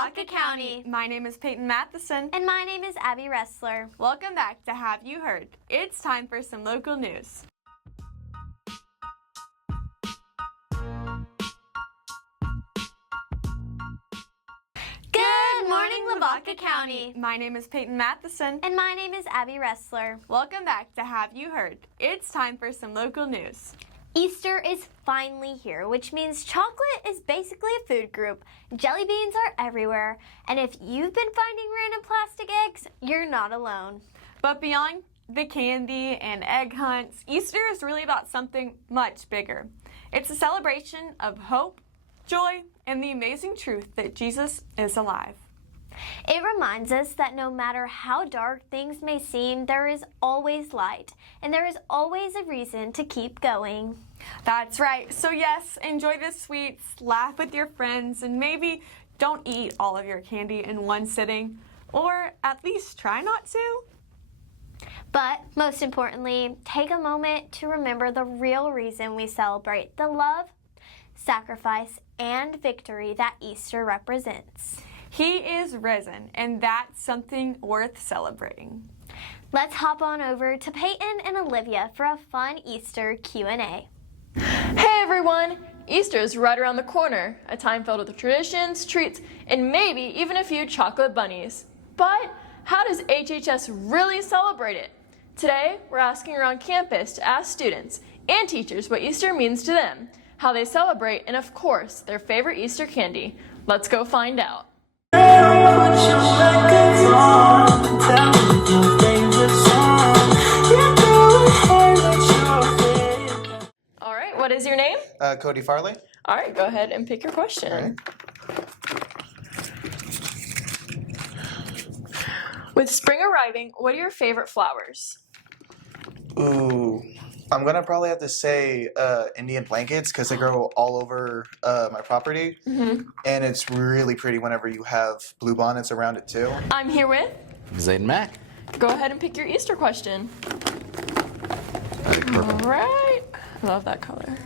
Lavaca County. My name is Peyton Matheson. And my name is Abby Ressler. Welcome back to Have You Heard? It's time for some local news. Good morning, Lavaca County. My name is Peyton Matheson. And my name is Abby Ressler. Welcome back to Have You Heard? It's time for some local news. Easter is finally here, which means chocolate is basically a food group. Jelly beans are everywhere, and if you've been finding random plastic eggs, you're not alone. But beyond the candy and egg hunts, Easter is really about something much bigger. It's a celebration of hope, joy, and the amazing truth that Jesus is alive. It reminds us that no matter how dark things may seem, there is always light, and there is always a reason to keep going. That's right. So yes, enjoy the sweets, laugh with your friends, and maybe don't eat all of your candy in one sitting, or at least try not to. But most importantly, take a moment to remember the real reason we celebrate the love, sacrifice, and victory that Easter represents. He is risen, and that's something worth celebrating. Let's hop on over to Peyton and Olivia for a fun Easter Q&A. Hey everyone! Easter is right around the corner, a time filled with traditions, treats, and maybe even a few chocolate bunnies. But how does HHS really celebrate it? Today, we're asking around campus to ask students and teachers what Easter means to them, how they celebrate, and of course, their favorite Easter candy. Let's go find out. All right, what is your name? Cody Farley. All right, go ahead and pick your question. All right. With spring arriving, what are your favorite flowers? Ooh, I'm gonna probably have to say Indian blankets because they grow all over my property, and it's really pretty whenever you have blue bonnets around it too. I'm here with. Zayden Mack. Go ahead and pick your Easter question. All right. Love that color.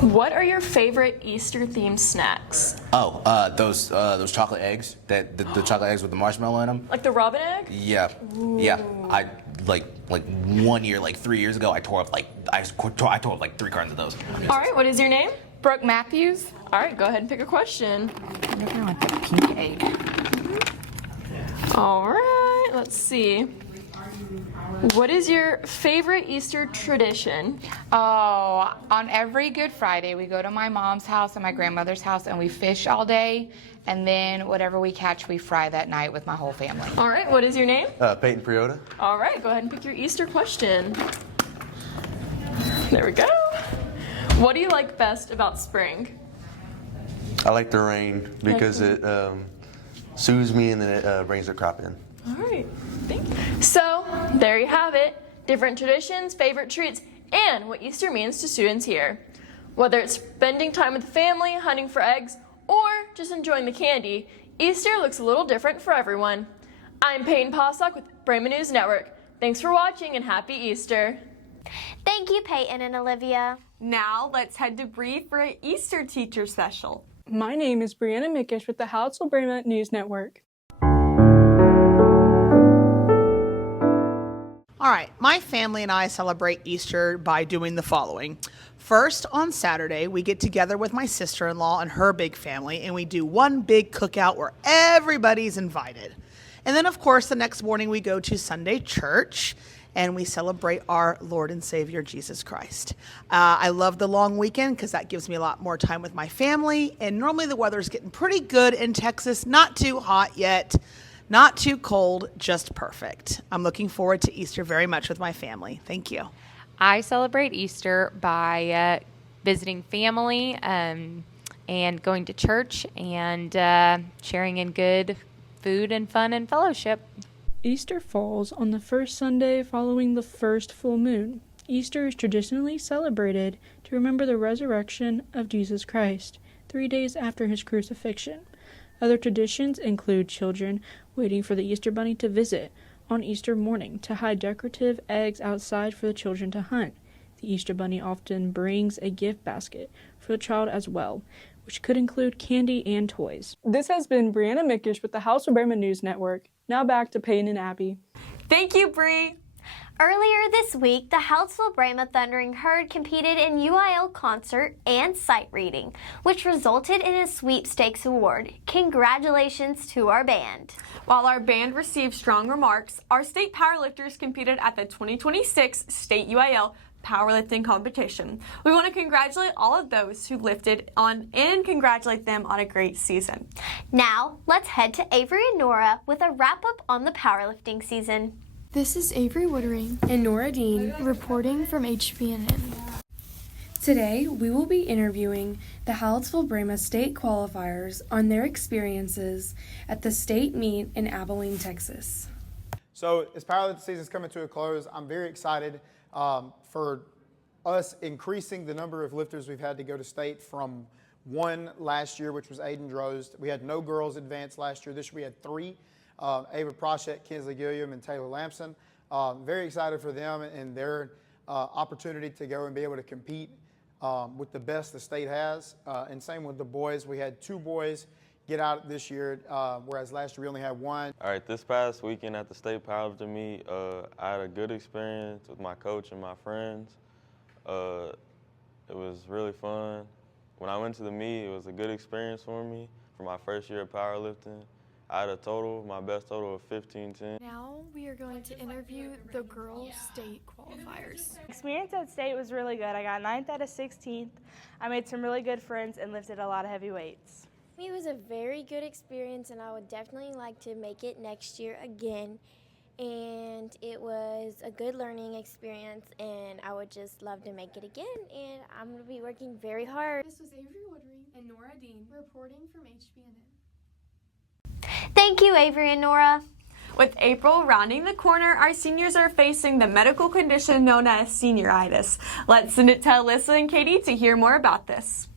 What are your favorite Easter-themed snacks? Oh, those chocolate eggs. That the chocolate eggs with the marshmallow in them. Like the robin egg? Yeah, yeah. I like 1 year, like 3 years ago, I tore up like 3 cartons of those. All right. What is your name? Brooke Matthews. All right. Go ahead and pick a question. I'm gonna want the pink egg. All right. Let's see. What is your favorite Easter tradition? Oh, on every Good Friday, we go to my mom's house and my grandmother's house and we fish all day. And then whatever we catch, we fry that night with my whole family. All right. What is your name? Peyton Priota. All right. Go ahead and pick your Easter question. There we go. What do you like best about spring? I like the rain because it soothes me and then it brings the crop in. All right, thank you. So, there you have it. Different traditions, favorite treats, and what Easter means to students here. Whether it's spending time with the family, hunting for eggs, or just enjoying the candy, Easter looks a little different for everyone. I'm Peyton Possock with Bremen News Network. Thanks for watching and happy Easter. Thank you, Peyton and Olivia. Now let's head to Bree for an Easter teacher special. My name is Brianna Mickish with the Hallettsville Bremen News Network. All right, my family and I celebrate Easter by doing the following. First, on Saturday, we get together with my sister-in-law and her big family, and we do one big cookout where everybody's invited. And then, of course, the next morning we go to Sunday church, and we celebrate our Lord and Savior, Jesus Christ. I love the long weekend because that gives me a lot more time with my family, and normally the weather's getting pretty good in Texas, not too hot yet. Not too cold, just perfect. I'm looking forward to Easter very much with my family. Thank you. I celebrate Easter by visiting family and going to church and sharing in good food and fun and fellowship. Easter falls on the first Sunday following the first full moon. Easter is traditionally celebrated to remember the resurrection of Jesus Christ, 3 days after his crucifixion. Other traditions include children waiting for the Easter Bunny to visit on Easter morning to hide decorative eggs outside for the children to hunt. The Easter Bunny often brings a gift basket for the child as well, which could include candy and toys. This has been Brianna Mickish with the House of Brahma News Network. Now back to Peyton and Abby. Thank you, Bree. Earlier this week, the Houtsville Brahma Thundering Herd competed in UIL concert and sight reading, which resulted in a sweepstakes award. Congratulations to our band. While our band received strong remarks, our state powerlifters competed at the 2026 State UIL powerlifting competition. We want to congratulate all of those who lifted on and congratulate them on a great season. Now, let's head to Avery and Nora with a wrap-up on the powerlifting season. This is Avery Woodring and Nora Dean reporting from HBNN. Today, we will be interviewing the Hallettsville Brahma state qualifiers on their experiences at the state meet in Abilene, Texas. So as powerlifting season is coming to a close, I'm very excited for us increasing the number of lifters we've had to go to state from 1 last year, which was Aiden Drozd. We had no girls advance last year. This year we had 3. Ava Proshek, Kinsley Gilliam, and Taylor Lamson. Very excited for them and their opportunity to go and be able to compete with the best the state has. And same with the boys. We had 2 boys get out this year, whereas last year we only had 1. All right, this past weekend at the state powerlifting meet, I had a good experience with my coach and my friends. It was really fun. When I went to the meet, it was a good experience for me for my first year of powerlifting. I had my best total of 15:10. Now we are going to interview the girls' state qualifiers. Experience at state was really good. I got 9th out of 16th. I made some really good friends and lifted a lot of heavy weights. It was a very good experience, and I would definitely like to make it next year again. And it was a good learning experience, and I would just love to make it again, and I'm going to be working very hard. This was Avery Woodring and Nora Dean reporting from HBNN. Thank you, Avery and Nora. With April rounding the corner, our seniors are facing the medical condition known as senioritis. Let's send it to Alyssa and Katie to hear more about this.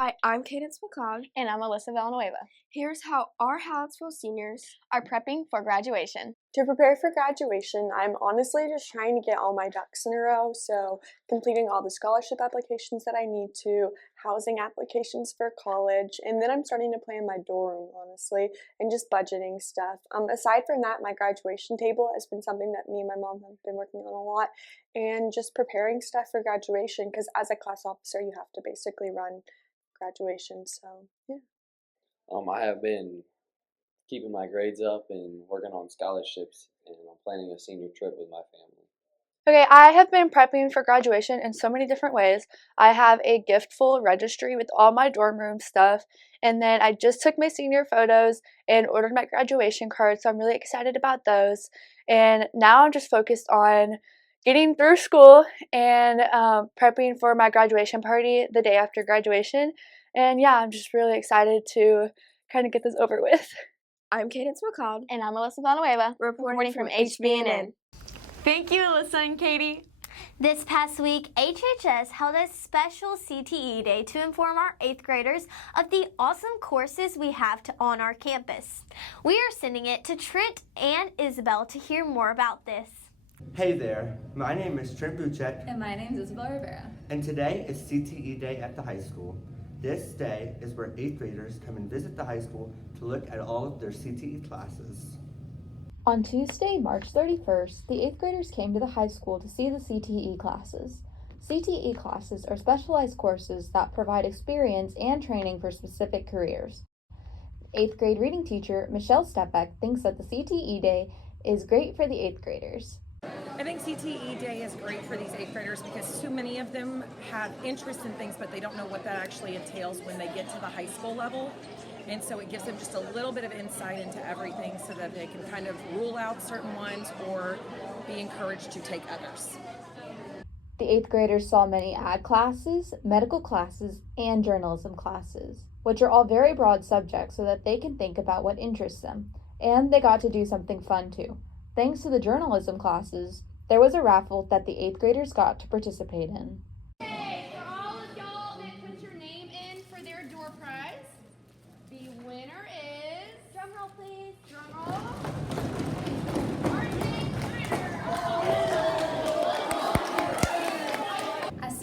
Hi, I'm Cadence McLeod. And I'm Alyssa Villanueva. Here's how our Hallettsville seniors are prepping for graduation. To prepare for graduation, I'm honestly just trying to get all my ducks in a row. So completing all the scholarship applications that I need to, housing applications for college, and then I'm starting to plan my dorm room, honestly, and just budgeting stuff. Aside from that, my graduation table has been something that me and my mom have been working on a lot, and just preparing stuff for graduation, because as a class officer, you have to basically run graduation, so yeah. I have been keeping my grades up and working on scholarships, and I'm planning a senior trip with my family. Okay, I have been prepping for graduation in so many different ways. I have a giftful registry with all my dorm room stuff, and then I just took my senior photos and ordered my graduation cards, so I'm really excited about those. And now I'm just focused on getting through school and prepping for my graduation party the day after graduation. And yeah, I'm just really excited to kind of get this over with. I'm Cadence McLeod. And I'm Alyssa Villanueva, reporting from HBNN. Thank you, Alyssa and Katie. This past week, HHS held a special CTE Day to inform our 8th graders of the awesome courses we have on our campus. We are sending it to Trent and Isabel to hear more about this. Hey there, my name is Trent Buchek. And my name is Isabel Rivera. And today is CTE Day at the high school. This day is where 8th graders come and visit the high school to look at all of their CTE classes. On Tuesday, March 31st, the 8th graders came to the high school to see the CTE classes. CTE classes are specialized courses that provide experience and training for specific careers. 8th grade reading teacher Michelle Stepbeck thinks that the CTE Day is great for the 8th graders. I think CTE Day is great for these 8th graders because too many of them have interest in things, but they don't know what that actually entails when they get to the high school level. And so it gives them just a little bit of insight into everything so that they can kind of rule out certain ones or be encouraged to take others. The 8th graders saw many ag classes, medical classes, and journalism classes, which are all very broad subjects so that they can think about what interests them. And they got to do something fun too. Thanks to the journalism classes, there was a raffle that the 8th graders got to participate in. Okay, for all of y'all that put your name in for their door prize, the winner is, drum roll please, drum roll,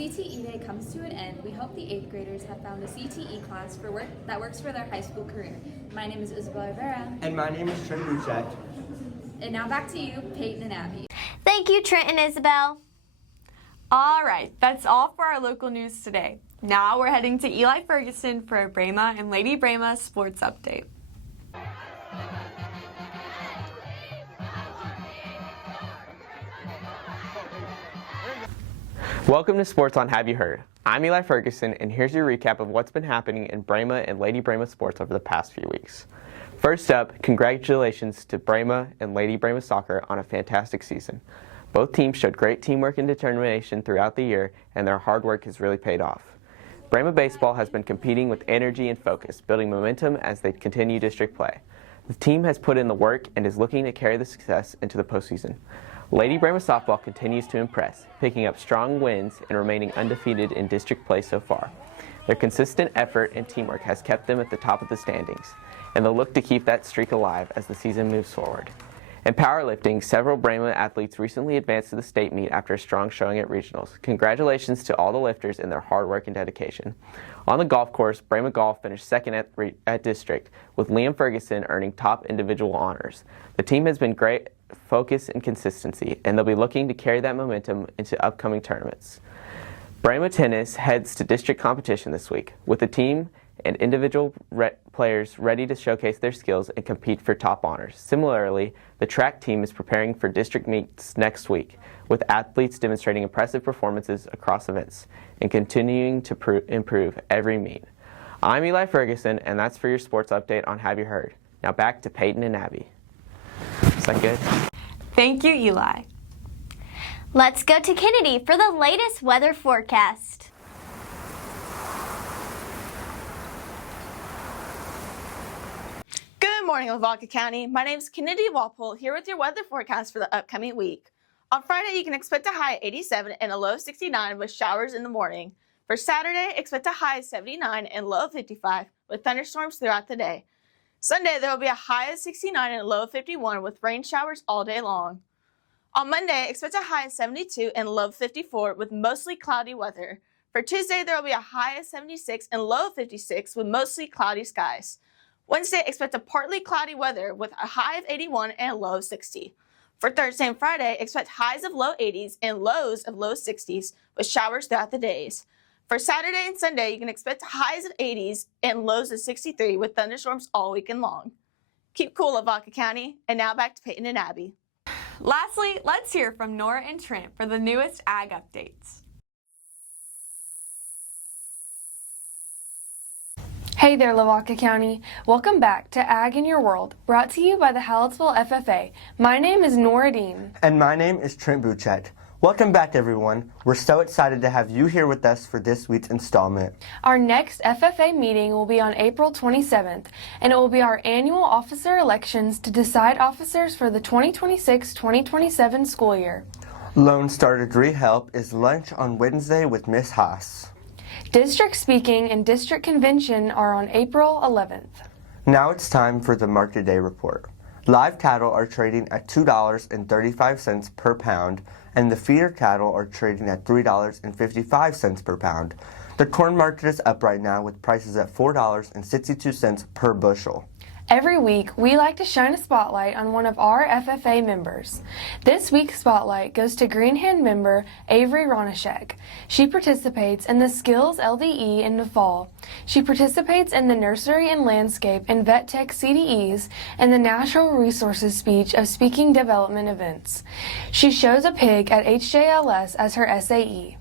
CTE Day comes to an end, we hope the 8th graders have found a CTE class for work that works for their high school career. My name is Isabel Rivera. And my name is Trent Buchek. And now back to you, Peyton and Abby. Thank you, Trent and Isabel. All right, that's all for our local news today. Now we're heading to Eli Ferguson for a Brahma and Lady Brahma sports update. Welcome to Sports on Have You Heard? I'm Eli Ferguson, and here's your recap of what's been happening in Brahma and Lady Brahma sports over the past few weeks. First up, congratulations to Brahma and Lady Brahma soccer on a fantastic season. Both teams showed great teamwork and determination throughout the year, and their hard work has really paid off. Brahma baseball has been competing with energy and focus, building momentum as they continue district play. The team has put in the work and is looking to carry the success into the postseason. Lady Brahma softball continues to impress, picking up strong wins and remaining undefeated in district play so far. Their consistent effort and teamwork has kept them at the top of the standings, and they'll look to keep that streak alive as the season moves forward. In powerlifting, several Brahma athletes recently advanced to the state meet after a strong showing at regionals. Congratulations to all the lifters and their hard work and dedication. On the golf course, Brahma Golf finished second at district, with Liam Ferguson earning top individual honors. The team has been great focus and consistency, and they'll be looking to carry that momentum into upcoming tournaments. Brahma Tennis heads to district competition this week, with the team and individual players ready to showcase their skills and compete for top honors. Similarly, the track team is preparing for district meets next week, with athletes demonstrating impressive performances across events and continuing to improve every meet. I'm Eli Ferguson, and that's for your sports update on Have You Heard? Now back to Peyton and Abby. Is that good? Thank you, Eli. Let's go to Kennedy for the latest weather forecast. Good morning, Lavaca County. My name is Kennedy Walpole, here with your weather forecast for the upcoming week. On Friday, you can expect a high of 87 and a low of 69 with showers in the morning. For Saturday, expect a high of 79 and low of 55 with thunderstorms throughout the day. Sunday, there will be a high of 69 and a low of 51 with rain showers all day long. On Monday, expect a high of 72 and low of 54 with mostly cloudy weather. For Tuesday, there will be a high of 76 and low of 56 with mostly cloudy skies. Wednesday, expect a partly cloudy weather with a high of 81 and a low of 60. For Thursday and Friday, expect highs of low 80s and lows of low 60s with showers throughout the days. For Saturday and Sunday, you can expect highs of 80s and lows of 63 with thunderstorms all weekend long. Keep cool, Lavaca County. And now back to Peyton and Abby. Lastly, let's hear from Nora and Trent for the newest ag updates. Hey there, Lavaca County. Welcome back to Ag in Your World, brought to you by the Hallettsville FFA. My name is Nora Dean. And my name is Trent Buchek. Welcome back, everyone. We're so excited to have you here with us for this week's installment. Our next FFA meeting will be on April 27th, and it will be our annual officer elections to decide officers for the 2026-2027 school year. Lone Star Degree Help is lunch on Wednesday with Miss Haas. District speaking and district convention are on April 11th. Now it's time for the Market Day Report. Live cattle are trading at $2.35 per pound, and the feeder cattle are trading at $3.55 per pound. The corn market is up right now with prices at $4.62 per bushel. Every week, we like to shine a spotlight on one of our FFA members. This week's spotlight goes to Green Hand member Avery Ronashek. She participates in the Skills LDE in the fall. She participates in the Nursery and Landscape and Vet Tech CDEs and the Natural Resources Speech of Speaking Development events. She shows a pig at HJLS as her SAE.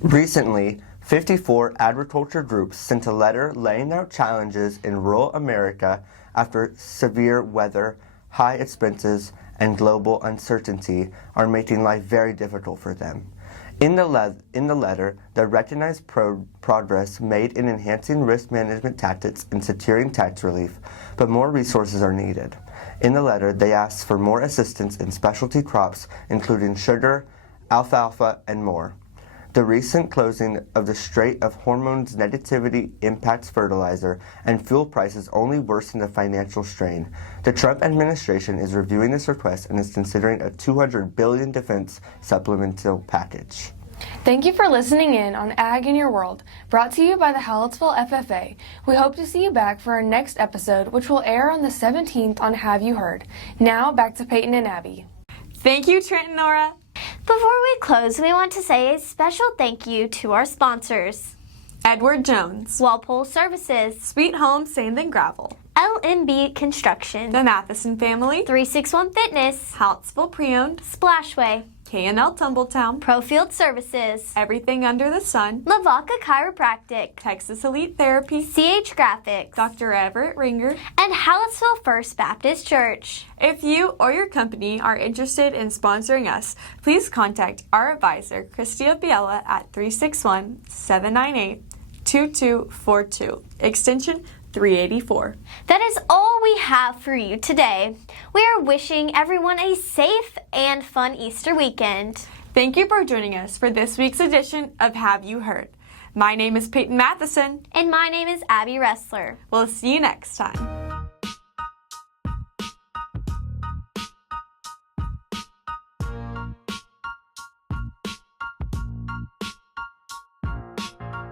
Recently, 54 agriculture groups sent a letter laying out challenges in rural America after severe weather, high expenses, and global uncertainty are making life very difficult for them. In the letter, they recognize progress made in enhancing risk management tactics and securing tax relief, but more resources are needed. In the letter, they ask for more assistance in specialty crops, including sugar, alfalfa, and more. The recent closing of the Strait of Hormuz negatively impacts fertilizer, and fuel prices only worsen the financial strain. The Trump administration is reviewing this request and is considering a $200 billion defense supplemental package. Thank you for listening in on Ag in Your World, brought to you by the Hallettsville FFA. We hope to see you back for our next episode, which will air on the 17th on Have You Heard. Now, back to Peyton and Abby. Thank you, Trent and Nora. Before we close, we want to say a special thank you to our sponsors. Edward Jones, Walpole Services, Sweet Home Sand and Gravel, LMB Construction, the Matheson Family, 361 Fitness, Hallettsville Pre-Owned, Splashway, K&L Tumbletown, Profield Services, Everything Under the Sun, Lavaca Chiropractic, Texas Elite Therapy, CH Graphics, Dr. Everett Ringer, and Hallettsville First Baptist Church. If you or your company are interested in sponsoring us, please contact our advisor, Christy Biella, at 361-798-2242, extension 384. That is all we have for you today. We are wishing everyone a safe and fun Easter weekend. Thank you for joining us for this week's edition of Have You Heard? My name is Peyton Matheson. And my name is Abby Ressler. We'll see you next time.